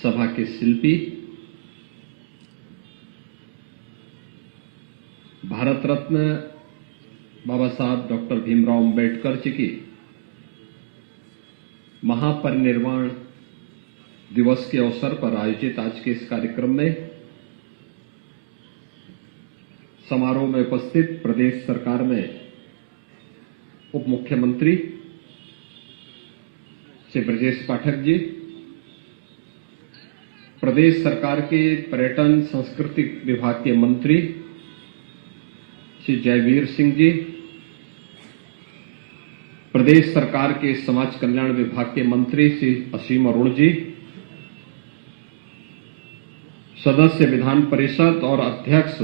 सभा के शिल्पी, भारत रत्न बाबा साहब डॉक्टर भीमराव अंबेडकर जी की महापरिनिर्वाण दिवस के अवसर पर आयोजित आज के इस कार्यक्रम में समारोह में उपस्थित प्रदेश सरकार में उप मुख्यमंत्री श्री ब्रजेश पाठक जी, प्रदेश सरकार के पर्यटन संस्कृति विभाग के मंत्री श्री जयवीर सिंह जी, प्रदेश सरकार के समाज कल्याण विभाग के मंत्री श्री असीम अरुण जी, सदस्य विधान परिषद और अध्यक्ष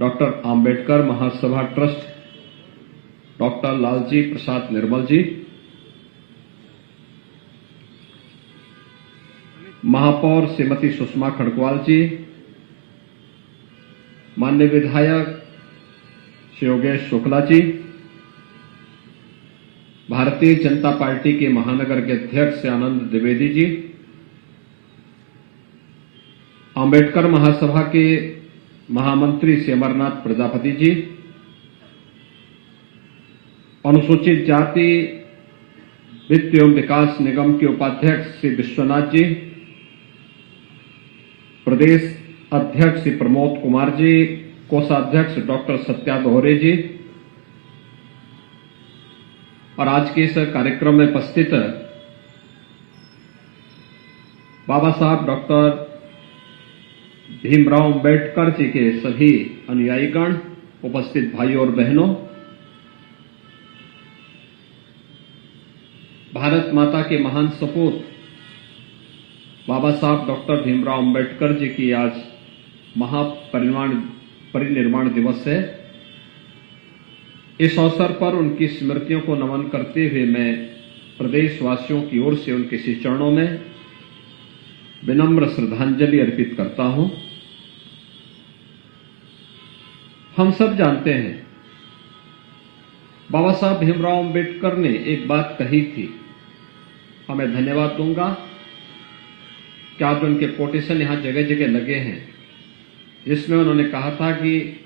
डॉक्टर आंबेडकर महासभा ट्रस्ट डॉक्टर लालजी प्रसाद निर्मल जी, महापौर श्रीमती सुषमा खड़गवाल जी, माननीय विधायक श्री योगेश शुक्ला जी, भारतीय जनता पार्टी के महानगर के अध्यक्ष श्री आनंद द्विवेदी जी, आंबेडकर महासभा के महामंत्री श्री अमरनाथ प्रजापति जी, अनुसूचित जाति वित्त एवं विकास निगम के उपाध्यक्ष श्री विश्वनाथ जी, प्रदेश अध्यक्ष श्री प्रमोद कुमार जी, कोषाध्यक्ष डॉक्टर सत्या दोहरे जी और आज के इस कार्यक्रम में उपस्थित बाबा साहब डॉक्टर भीमराव अंबेडकर जी के सभी अनुयायीगण, उपस्थित भाइयों और बहनों, भारत माता के महान सपूत बाबा साहब डॉक्टर भीमराव अंबेडकर जी की आज महापरिनिर्वाण दिवस है। इस अवसर पर उनकी स्मृतियों को नमन करते हुए मैं प्रदेशवासियों की ओर से उनके श्री चरणों में विनम्र श्रद्धांजलि अर्पित करता हूं। हम सब जानते हैं बाबा साहब भीमराव अंबेडकर ने एक बात कही थी, मैं धन्यवाद दूंगा कि आज उनके कोटेशन यहां जगह जगह लगे हैं, जिसमें उन्होंने कहा था कि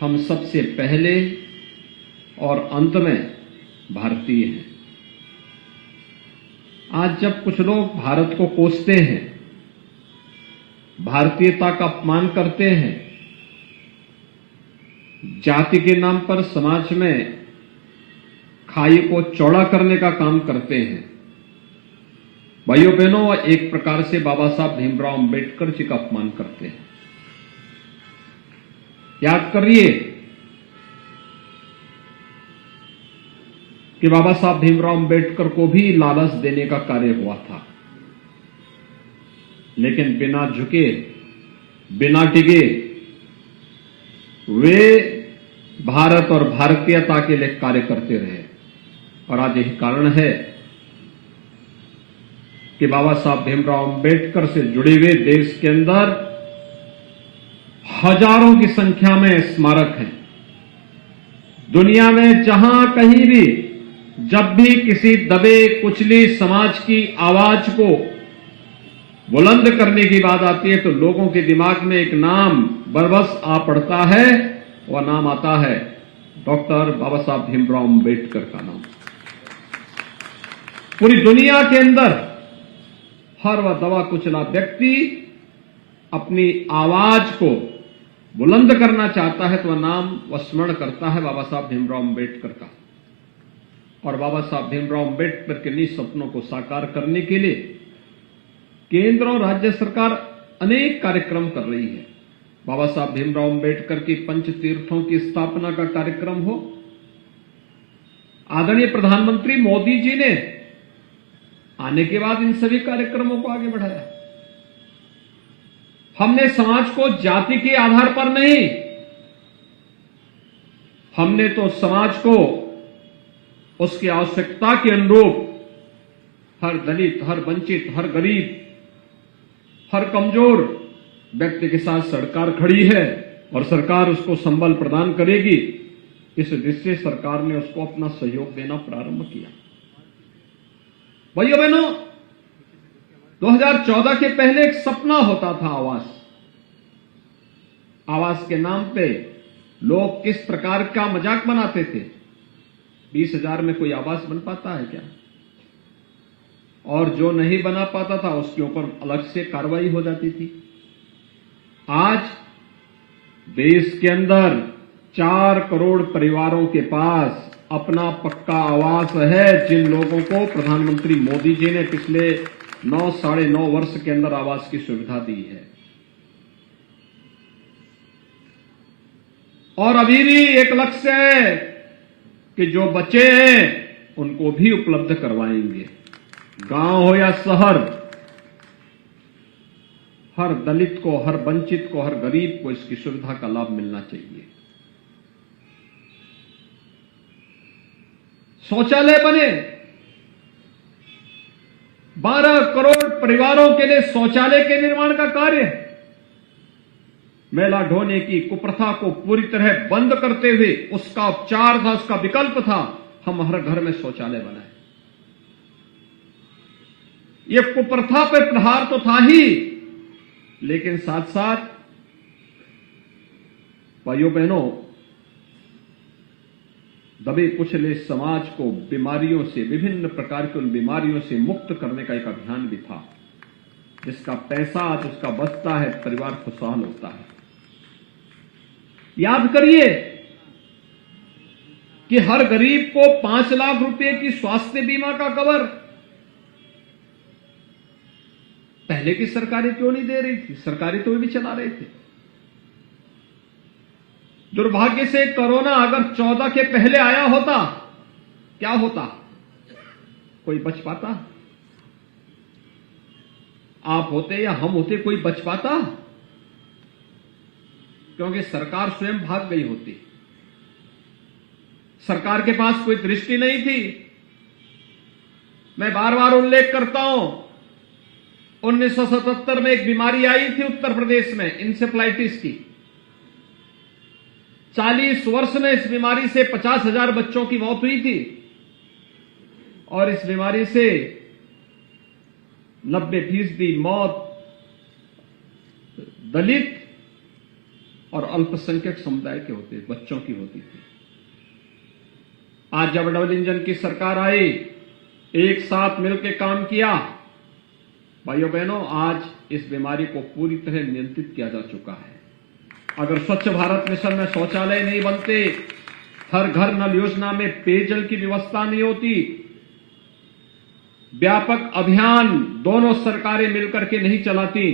हम सबसे पहले और अंत में भारतीय हैं। आज जब कुछ लोग भारत को कोसते हैं, भारतीयता का अपमान करते हैं, जाति के नाम पर समाज में खाई को चौड़ा करने का काम करते हैं, भाइयों बहनों, एक प्रकार से बाबा साहब भीमराव अंबेडकर जी का अपमान करते हैं। याद करिए कि बाबा साहब भीमराव अंबेडकर को भी लालच देने का कार्य हुआ था, लेकिन बिना झुके, बिना टिके वे भारत और भारतीयता के लिए कार्य करते रहे। और आज यही कारण है कि बाबा साहब भीमराव अंबेडकर से जुड़े हुए देश के अंदर हजारों की संख्या में स्मारक हैं। दुनिया में जहां कहीं भी जब भी किसी दबे कुचली समाज की आवाज को बुलंद करने की बात आती है तो लोगों के दिमाग में एक नाम बरबस आ पड़ता है, वह नाम आता है डॉक्टर बाबा साहब भीमराव अंबेडकर का नाम। पूरी दुनिया के अंदर हर वह दबा कुचला व्यक्ति अपनी आवाज को बुलंद करना चाहता है तो वह नाम वह स्मरण करता है बाबा साहब भीमराव अंबेडकर का। और बाबा साहब भीमराव अंबेडकर के निज सपनों को साकार करने के लिए केंद्र और राज्य सरकार अनेक कार्यक्रम कर रही है। बाबा साहब भीमराव अंबेडकर की पंच तीर्थों की स्थापना का कार्यक्रम हो, आदरणीय प्रधानमंत्री मोदी जी ने आने के बाद इन सभी कार्यक्रमों को आगे बढ़ाया। हमने समाज को जाति के आधार पर नहीं, हमने तो समाज को उसकी आवश्यकता के अनुरूप हर दलित, हर वंचित, हर गरीब, हर कमजोर व्यक्ति के साथ सरकार खड़ी है और सरकार उसको संबल प्रदान करेगी। इस दृष्टि से सरकार ने उसको अपना सहयोग देना प्रारंभ किया। भाइयों बहनों, 2014 के पहले एक सपना होता था आवास। आवास के नाम पे लोग किस प्रकार का मजाक बनाते थे। 20,000 में कोई आवास बन पाता है क्या? और जो नहीं बना पाता था उसके ऊपर अलग से कार्रवाई हो जाती थी। आज देश के अंदर 4 करोड़ परिवारों के पास अपना पक्का आवास है, जिन लोगों को प्रधानमंत्री मोदी जी ने पिछले 9-9.5 वर्ष के अंदर आवास की सुविधा दी है। और अभी भी एक लक्ष्य है कि जो बचे हैं उनको भी उपलब्ध करवाएंगे। गांव हो या शहर, हर दलित को, हर वंचित को, हर गरीब को इसकी सुविधा का लाभ मिलना चाहिए। शौचालय बने, 12 करोड़ परिवारों के लिए शौचालय के निर्माण का कार्य। मैला ढोने की कुप्रथा को पूरी तरह बंद करते हुए उसका उपचार था, उसका विकल्प था, हम हर घर में शौचालय बनाए। यह कुप्रथा पर प्रहार तो था ही, लेकिन साथ साथ भाइयों बहनों, दबे कुचले समाज को बीमारियों से, विभिन्न प्रकार की उन बीमारियों से मुक्त करने का एक अभियान भी था, जिसका पैसा जिसका बचता है परिवार खुशहाल होता है। याद करिए कि हर गरीब को 5 लाख रुपए की स्वास्थ्य बीमा का कवर पहले की सरकारें क्यों नहीं दे रही थी? सरकारें तो भी चला रहे थे। दुर्भाग्य से कोरोना अगर 14 के पहले आया होता, क्या होता? कोई बच पाता? आप होते या हम होते, कोई बच पाता? क्योंकि सरकार स्वयं भाग गई होती। सरकार के पास कोई दृष्टि नहीं थी। मैं बार बार उल्लेख करता हूं, 1977 में एक बीमारी आई थी उत्तर प्रदेश में, इंसेफ्लाइटिस की। 40 वर्ष में इस बीमारी से 50,000 बच्चों की मौत हुई थी, और इस बीमारी से 90% मौत दलित और अल्पसंख्यक समुदाय के होते, बच्चों की होती थी। आज जब डबल इंजन की सरकार आई, एक साथ मिलकर काम किया, भाइयों बहनों, आज इस बीमारी को पूरी तरह नियंत्रित किया जा चुका है। अगर स्वच्छ भारत मिशन में शौचालय नहीं बनते, हर घर नल योजना में पेयजल की व्यवस्था नहीं होती, व्यापक अभियान दोनों सरकारें मिलकर के नहीं चलाती,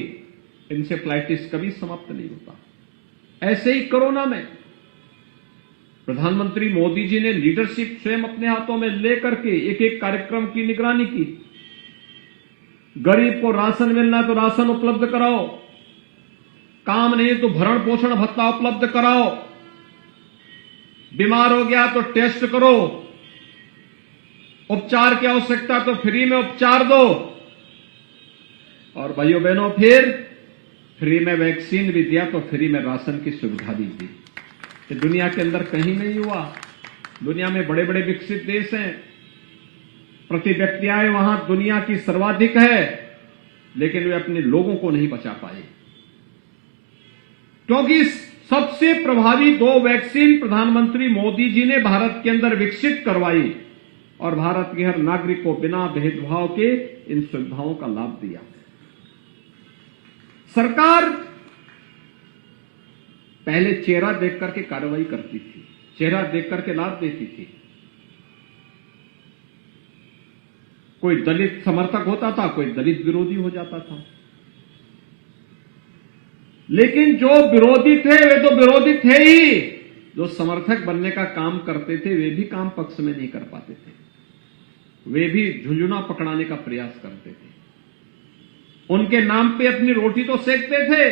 इंसेफ्लाइटिस कभी समाप्त नहीं होता। ऐसे ही कोरोना में प्रधानमंत्री मोदी जी ने लीडरशिप स्वयं अपने हाथों में लेकर के एक एक कार्यक्रम की निगरानी की। गरीब को राशन मिलना तो राशन उपलब्ध कराओ, काम नहीं तो भरण पोषण भत्ता उपलब्ध कराओ, बीमार हो गया तो टेस्ट करो, उपचार की आवश्यकता तो फ्री में उपचार दो, और भाइयों बहनों फिर फ्री में वैक्सीन भी दिया तो फ्री में राशन की सुविधा भी दी। ये दुनिया के अंदर कहीं नहीं हुआ। दुनिया में बड़े बड़े विकसित देश हैं, प्रति व्यक्ति आय वहां दुनिया की सर्वाधिक है, लेकिन वे अपने लोगों को नहीं बचा पाए, क्योंकि सबसे प्रभावी 2 वैक्सीन प्रधानमंत्री मोदी जी ने भारत के अंदर विकसित करवाई, और भारत के हर नागरिक को बिना भेदभाव के इन सुविधाओं का लाभ दिया। सरकार पहले चेहरा देख करके कार्रवाई करती थी, चेहरा देख करके लाभ देती थी। कोई दलित समर्थक होता था, कोई दलित विरोधी हो जाता था, लेकिन जो विरोधी थे वे तो विरोधी थे ही, जो समर्थक बनने का काम करते थे वे भी काम पक्ष में नहीं कर पाते थे, वे भी झुंझुना पकड़ाने का प्रयास करते थे। उनके नाम पे अपनी रोटी तो सेकते थे,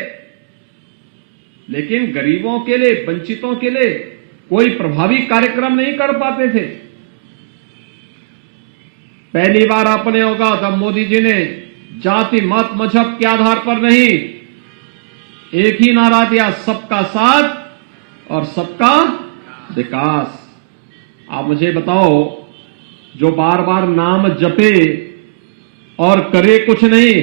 लेकिन गरीबों के लिए, वंचितों के लिए कोई प्रभावी कार्यक्रम नहीं कर पाते थे। पहली बार आपने होगा तब मोदी जी ने जाति मत मजहब के आधार पर नहीं, एक ही नारा दिया, सबका साथ और सबका विकास। आप मुझे बताओ, जो बार बार नाम जपे और करे कुछ नहीं,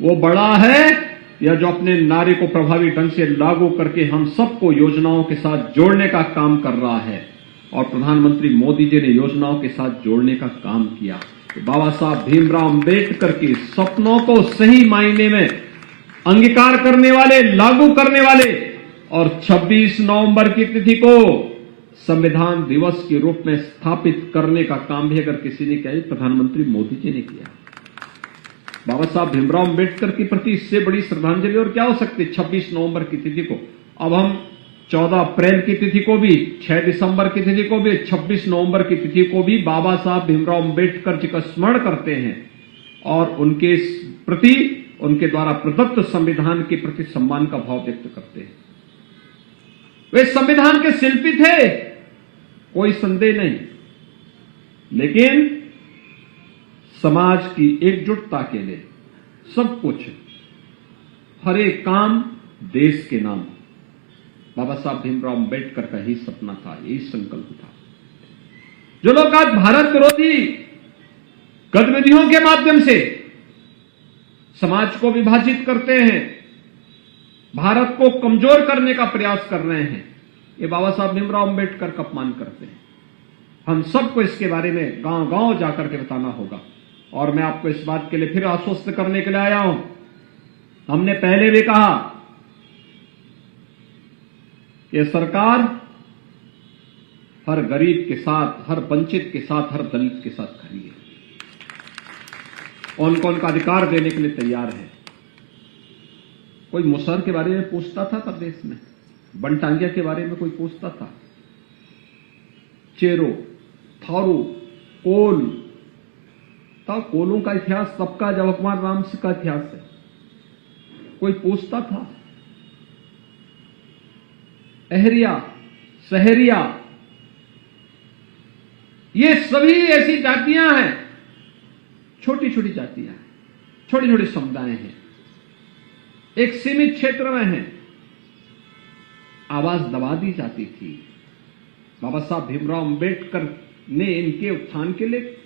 वो बड़ा है या जो अपने नारे को प्रभावी ढंग से लागू करके हम सबको योजनाओं के साथ जोड़ने का काम कर रहा है। और प्रधानमंत्री मोदी जी ने योजनाओं के साथ जोड़ने का काम किया। तो बाबा साहब भीमराव अंबेडकर के सपनों को सही मायने में अंगीकार करने वाले, लागू करने वाले और 26 नवंबर की तिथि को संविधान दिवस के रूप में स्थापित करने का काम भी अगर किसी ने किया, प्रधानमंत्री मोदी जी ने किया। बाबा साहब भीमराव अंबेडकर के प्रति इससे बड़ी श्रद्धांजलि और क्या हो सकती है। 26 नवंबर की तिथि को अब हम 14 अप्रैल की तिथि को भी, 6 दिसंबर की तिथि को भी, 26 नवंबर की तिथि को भी बाबा साहब भीमराव अंबेडकर जी का स्मरण करते हैं और उनके प्रति, उनके द्वारा प्रदत्त संविधान के प्रति सम्मान का भाव व्यक्त करते हैं। वे संविधान के शिल्पी थे, कोई संदेह नहीं, लेकिन समाज की एकजुटता के लिए सब कुछ, हर एक काम देश के नाम, बाबा साहब भीमराव अंबेडकर का ही सपना था, यही संकल्प था। जो लोग आज भारत विरोधी गतिविधियों के माध्यम से समाज को विभाजित करते हैं, भारत को कमजोर करने का प्रयास कर रहे हैं, ये बाबा साहब भीमराव अंबेडकर का अपमान करते हैं। हम सबको इसके बारे में गांव-गांव जाकर के बताना होगा। और मैं आपको इस बात के लिए फिर आश्वस्त करने के लिए आया हूं। हमने पहले भी कहा कि सरकार हर गरीब के साथ, हर वंचित के साथ, हर दलित के साथ खड़ी है, उनको उनका अधिकार देने के लिए तैयार है। कोई मुसहर के बारे में पूछता था तब देश में, बनटांगिया के बारे में कोई पूछता था, चेरो, थारू, कोल, तब कोलों का इतिहास सबका जब भगवान राम से का इतिहास है, कोई पूछता था? अहरिया, सहरिया, ये सभी ऐसी जातियां हैं, छोटी छोटी जातियां हैं, छोटे छोटे समुदाय हैं, एक सीमित क्षेत्र में हैं, आवाज दबा दी जाती थी। बाबा साहब भीमराव अंबेडकर ने इनके उत्थान के लिए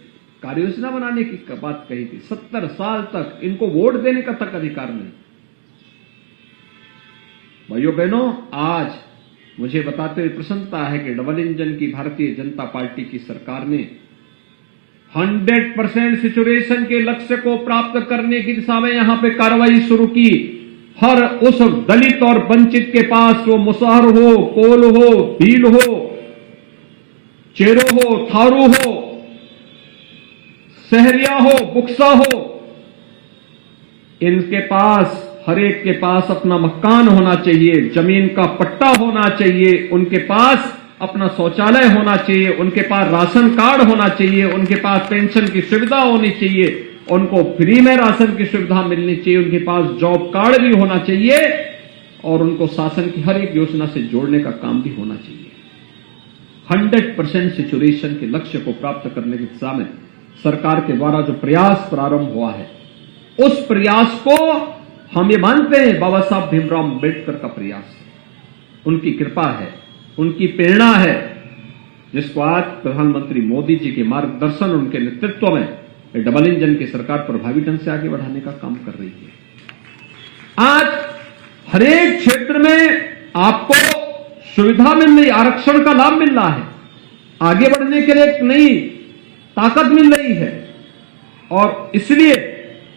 कार्ययोजना बनाने की बात कही थी। 70 साल तक इनको वोट देने का तक अधिकार नहीं। भाइयों बहनों, आज मुझे बताते हुए प्रसन्नता है कि डबल इंजन की भारतीय जनता पार्टी की सरकार ने 100% सिचुएशन के लक्ष्य को प्राप्त करने की दिशा में यहां पे कार्रवाई शुरू की। हर उस दलित और वंचित के पास, वो मुसहर हो, कोल हो, भील हो, चेरो हो, थारू हो, सहरिया हो, बुक्सा हो, इनके पास, हर एक के पास अपना मकान होना चाहिए, जमीन का पट्टा होना चाहिए, उनके पास अपना शौचालय होना चाहिए, उनके पास राशन कार्ड होना चाहिए, उनके पास पेंशन की सुविधा होनी चाहिए, उनको फ्री में राशन की सुविधा मिलनी चाहिए, उनके पास जॉब कार्ड भी होना चाहिए और उनको शासन की हर एक योजना से जोड़ने का काम भी होना चाहिए। 100% सिचुएशन के लक्ष्य को प्राप्त करने की दिशा में सरकार के द्वारा जो प्रयास प्रारंभ हुआ है, उस प्रयास को हम ये मानते हैं बाबा साहब भीमराव अंबेडकर का प्रयास है, उनकी कृपा है, उनकी प्रेरणा है, जिसको आज प्रधानमंत्री मोदी जी के मार्गदर्शन, उनके नेतृत्व में डबल इंजन की सरकार प्रभावी ढंग से आगे बढ़ाने का काम कर रही है। आज हर एक क्षेत्र में आपको सुविधा मिल रही, आरक्षण का लाभ मिल रहा है, आगे बढ़ने के लिए एक नई ताकत मिल रही है और इसलिए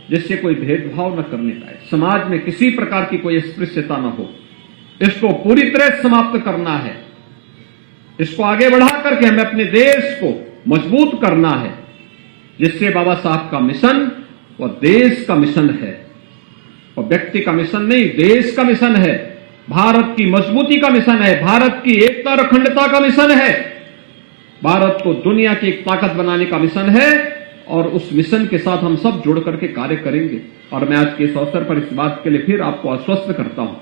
जिससे कोई भेदभाव न करने पाए, समाज में किसी प्रकार की कोई अस्पृश्यता न हो, इसको पूरी तरह समाप्त करना है, इसको आगे बढ़ा करके हमें अपने देश को मजबूत करना है, जिससे बाबा साहब का मिशन वह देश का मिशन है और व्यक्ति का मिशन नहीं, देश का मिशन है, भारत की मजबूती का मिशन है, भारत की एकता और अखंडता का मिशन है, भारत को दुनिया की एक ताकत बनाने का मिशन है और उस मिशन के साथ हम सब जुड़ करके कार्य करेंगे। और मैं आज के इस अवसर पर इस बात के लिए फिर आपको आश्वस्त करता हूं,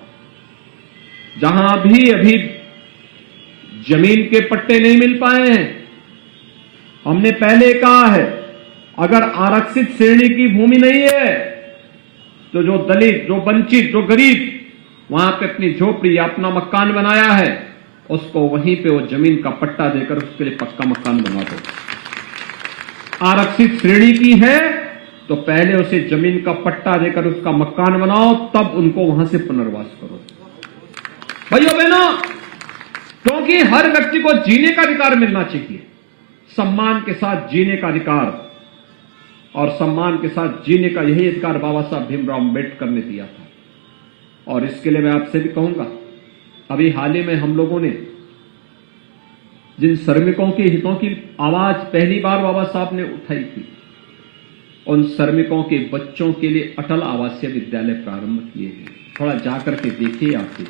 जहां भी अभी जमीन के पट्टे नहीं मिल पाए हैं, हमने पहले कहा है, अगर आरक्षित श्रेणी की भूमि नहीं है तो जो दलित, जो वंचित, जो गरीब वहां पे अपनी झोपड़ी या अपना मकान बनाया है, उसको वहीं पे वो जमीन का पट्टा देकर उसके लिए पक्का मकान बनवा दो। आरक्षित श्रेणी की है तो पहले उसे जमीन का पट्टा देकर उसका मकान बनाओ, तब उनको वहां से पुनर्वास करो। भाइयों बहनों, क्योंकि हर व्यक्ति को जीने का अधिकार मिलना चाहिए, सम्मान के साथ जीने का अधिकार, और सम्मान के साथ जीने का यही अधिकार बाबा साहब भीमराव अम्बेडकर ने दिया था। और इसके लिए मैं आपसे भी कहूंगा, अभी हाल ही में हम लोगों ने जिन श्रमिकों के हितों की आवाज पहली बार बाबा साहब ने उठाई थी, उन श्रमिकों के बच्चों के लिए अटल आवासीय विद्यालय प्रारंभ किए हैं। थोड़ा जाकर के देखिए आप भी।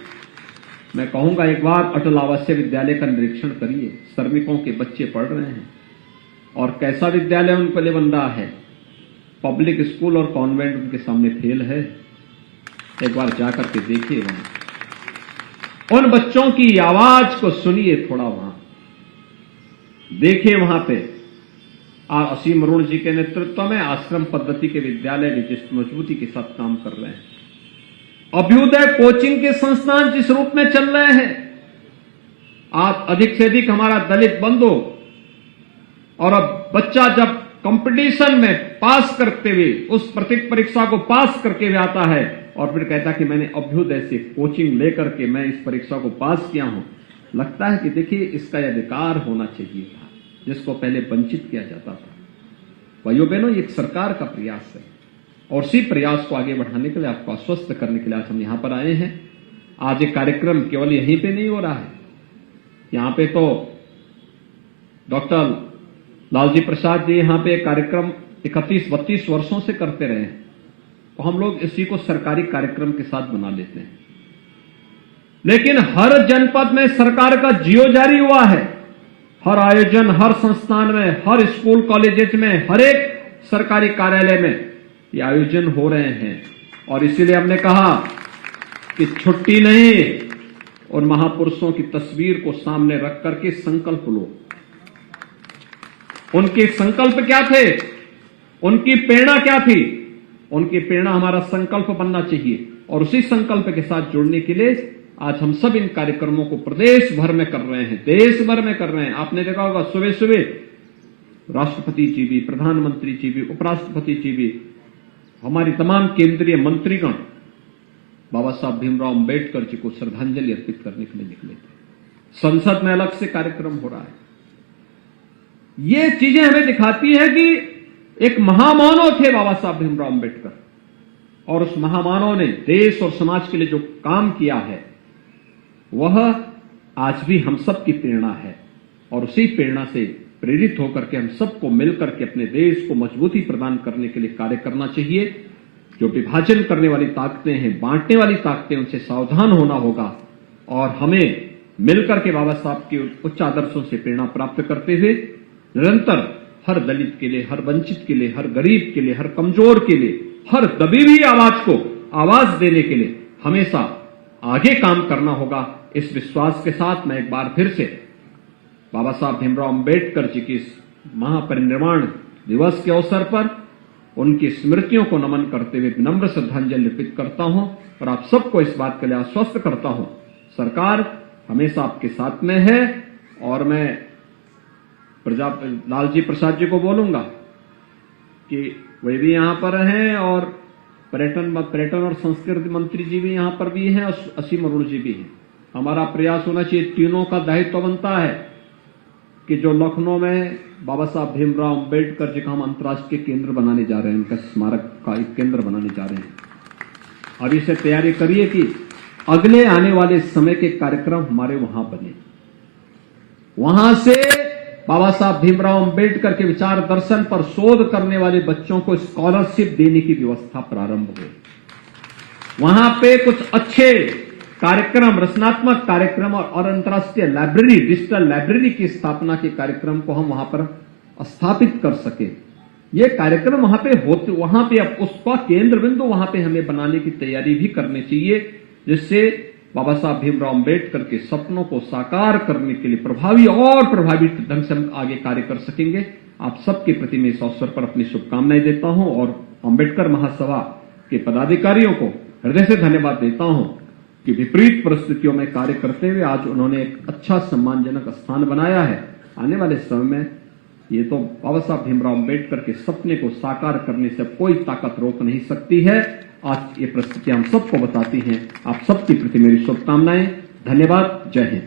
मैं कहूंगा एक बार अटल आवासीय विद्यालय का निरीक्षण करिए। श्रमिकों के बच्चे पढ़ रहे हैं और कैसा विद्यालय उनके लिए बन रहा है। पब्लिक स्कूल और कॉन्वेंट उनके सामने फेल है। एक बार जाकर के देखिए वहां, उन बच्चों की आवाज को सुनिए, थोड़ा वहां देखिए। वहां पे असीम अरुण जी के नेतृत्व में आश्रम पद्धति के विद्यालय भी जिस मजबूती के साथ काम कर रहे हैं, अभ्युदय कोचिंग के संस्थान जिस रूप में चल रहे हैं, आज अधिक से अधिक हमारा दलित बंधु और अब बच्चा जब कंपटीशन में पास करते हुए उस प्रत्येक परीक्षा को पास करके भी आता है और फिर कहता कि मैंने अभ्युदय से कोचिंग लेकर के मैं इस परीक्षा को पास किया हूं, लगता है कि देखिए इसका यह अधिकार होना चाहिए था जिसको पहले वंचित किया जाता था। भाइयों बहनों, ये एक सरकार का प्रयास है और उसी प्रयास को आगे बढ़ाने के लिए, आपको आश्वस्त करने के लिए आज हम यहां पर आए हैं। आज ये कार्यक्रम केवल यहीं पे नहीं हो रहा है, यहां पे तो डॉक्टर लालजी प्रसाद जी यहां पे कार्यक्रम 31-32 वर्षों से करते रहे हैं, तो हम लोग इसी को सरकारी कार्यक्रम के साथ बना लेते हैं। लेकिन हर जनपद में सरकार का जियो जारी हुआ है। हर आयोजन, हर संस्थान में, हर स्कूल कॉलेजेस में, हर एक सरकारी कार्यालय में ये आयोजन हो रहे हैं। और इसीलिए हमने कहा कि छुट्टी नहीं, उन महापुरुषों की तस्वीर को सामने रख करके संकल्प लो। उनके संकल्प क्या थे, उनकी प्रेरणा क्या थी? उनकी प्रेरणा हमारा संकल्प बनना चाहिए और उसी संकल्प के साथ जुड़ने के लिए आज हम सब इन कार्यक्रमों को प्रदेश भर में कर रहे हैं, देश भर में कर रहे हैं। आपने देखा होगा सुबह सुबह राष्ट्रपति जी भी, प्रधानमंत्री जी भी, उपराष्ट्रपति जी भी, हमारी तमाम केंद्रीय मंत्रीगण बाबा साहब भीमराव अम्बेडकर जी को श्रद्धांजलि अर्पित करने के लिए निकले थे। संसद में अलग से कार्यक्रम हो रहा है। ये चीजें हमें दिखाती है कि एक महामानव थे बाबा साहब भीमराव अम्बेडकर, और उस महामानव ने देश और समाज के लिए जो काम किया है वह आज भी हम सब की प्रेरणा है। और उसी प्रेरणा से प्रेरित होकर के हम सबको मिलकर के अपने देश को मजबूती प्रदान करने के लिए कार्य करना चाहिए। जो विभाजन करने वाली ताकतें हैं, बांटने वाली ताकतें, उनसे सावधान होना होगा और हमें मिलकर के बाबा साहब के उच्च आदर्शों से प्रेरणा प्राप्त करते हुए निरंतर हर दलित के लिए, हर वंचित के लिए, हर गरीब के लिए, हर कमजोर के लिए, हर दबी हुई आवाज को आवाज देने के लिए हमेशा आगे काम करना होगा। इस विश्वास के साथ मैं एक बार फिर से बाबा साहब भीमराव अम्बेडकर जी की इस महापरिनिर्वाण दिवस के अवसर पर उनकी स्मृतियों को नमन करते हुए विनम्र श्रद्धांजलि अर्पित करता हूं और आप सबको इस बात के लिए आश्वस्त करता हूं, सरकार हमेशा आपके साथ में है। और मैं लालजी प्रसाद जी को बोलूंगा कि वे भी यहां पर हैं और पर्यटन और संस्कृति मंत्री जी भी यहां पर भी हैं और असीम अरुण जी भी हैं। हमारा प्रयास होना चाहिए, तीनों का दायित्व बनता है कि जो लखनऊ में बाबा साहब भीमराव अम्बेडकर जी का हम अंतर्राष्ट्रीय केंद्र बनाने जा रहे हैं, उनका स्मारक का एक केंद्र बनाने जा रहे हैं। अभी से तैयारी करिए कि अगले आने वाले समय के कार्यक्रम हमारे वहां बने, वहां से बाबा साहब भीमराव अम्बेडकर के विचार दर्शन पर शोध करने वाले बच्चों को स्कॉलरशिप देने की व्यवस्था प्रारंभ हो। वहां पे कुछ अच्छे कार्यक्रम, रचनात्मक कार्यक्रम और अंतर्राष्ट्रीय लाइब्रेरी, डिजिटल लाइब्रेरी की स्थापना के कार्यक्रम को हम वहां पर स्थापित कर सके। ये कार्यक्रम वहां पे होते, वहां पे अब उसका केंद्र बिंदु वहां पे हमें बनाने की तैयारी भी करनी चाहिए, जिससे बाबा साहब भीमराव अम्बेडकर के सपनों को साकार करने के लिए प्रभावी ढंग से हम आगे कार्य कर सकेंगे। आप सबके प्रति मैं इस अवसर पर अपनी शुभकामनाएं देता हूं और अम्बेडकर महासभा के पदाधिकारियों को हृदय से धन्यवाद देता हूं कि विपरीत परिस्थितियों में कार्य करते हुए आज उन्होंने एक अच्छा सम्मानजनक स्थान बनाया है। आने वाले समय में ये तो बाबा साहब भीमराव अम्बेडकर के सपने को साकार करने से कोई ताकत रोक नहीं सकती है। आज ये परिस्थितियां हम सबको बताती हैं। आप सबके प्रति मेरी शुभकामनाएं। धन्यवाद। जय हिंद।